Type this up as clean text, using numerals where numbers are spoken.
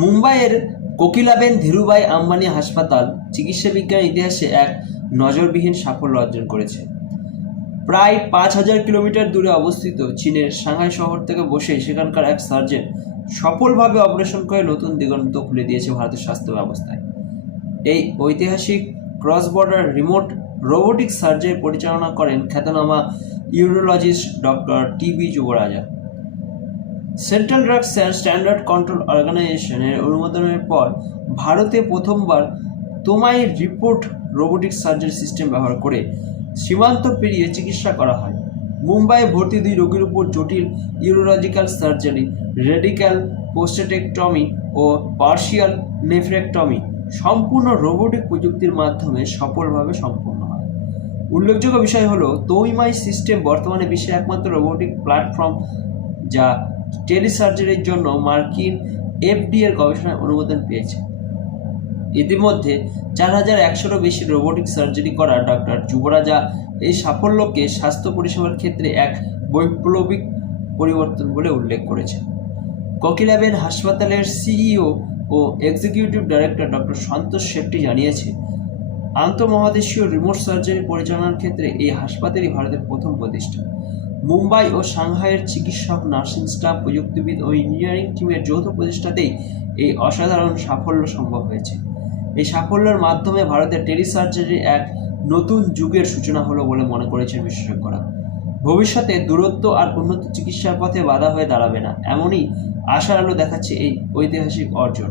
মুম্বাইয়ের কোকিলাবেন ধীরুভাই আম্বানি হাসপাতাল চিকিৎসা বিজ্ঞানের ইতিহাসে এক নজিরবিহীন সাফল্য অর্জন করেছে। প্রায় 5,000 কিলোমিটার দূরে অবস্থিত চীনের সাংহাই শহর থেকে বসে সেখানকার এক সার্জন সফলভাবে অপারেশন করে নতুন দিগন্ত খুলে দিয়েছে ভারতের স্বাস্থ্য ব্যবস্থায়। এই ঐতিহাসিক cross border remote robotic surgery পরিচালনা করেন খ্যাতনামা urologist doctor T B. Yuvaraja. Central drugs standard control অর্গানাইজেশনের অনুমোদনের পর ভারতে প্রথমবার তোমাই রিপোর্ট রোবোটিক সার্জারি সিস্টেম ব্যবহার করে সীমান্ত পেরিয়ে চিকিৎসা করা হয়। মুম্বাইয়ে ভর্তি 2 রোগীর উপর জটিল ইউরোলজিক্যাল সার্জারি, রেডিক্যাল পোস্টেটেক্টমি ও পার্শিয়াল নেফ্রেক্টমি সম্পূর্ণ রোবোটিক প্রযুক্তির মাধ্যমে সফলভাবে সম্পন্ন হয়। উল্লেখযোগ্য বিষয় হলো তোইমাই সিস্টেম বর্তমানে বিশ্বের একমাত্র রোবোটিক প্ল্যাটফর্ম যা টেলিসার্জারির জন্য মার্কিন এফডিএর গবেষণায় অনুমোদন পেয়েছে। ইতিমধ্যে 4,100-এরও বেশি রোবোটিক সার্জারি করা ডক্টর যুবরাজা এই সাফল্যকে স্বাস্থ্য পরিষেবার ক্ষেত্রে এক বৈপ্লবিক পরিবর্তন বলে উল্লেখ করেছেন। কোকিলাবেন হাসপাতালের সিইও ও এক্সিকিউটিভ ডাইরেক্টর ডক্টর সন্তোষ শেট্টি জানিয়েছে, আন্তঃমহাদেশীয় রিমোট সার্জারি পরিচালনার ক্ষেত্রে এই হাসপাতালই ভারতের প্রথম প্রতিষ্ঠান। মুম্বাই ও সাংহাইয়ের চিকিৎসক, নার্সিং স্টাফ, প্রযুক্তিবিদ ও ইঞ্জিনিয়ারিং টিমের যৌথ প্রচেষ্টাতেই এই অসাধারণ সাফল্য সম্ভব হয়েছে। এই সাফল্যের মাধ্যমে ভারতের টেলিসার্জারির এক নতুন যুগের সূচনা হলো বলে মনে করেছেন বিশেষজ্ঞরা। ভবিষ্যতে দূরত্ব আর উন্নত চিকিৎসার পথে বাধা হয়ে দাঁড়াবে না, এমনই আশার আলো দেখাচ্ছে এই ঐতিহাসিক অর্জন।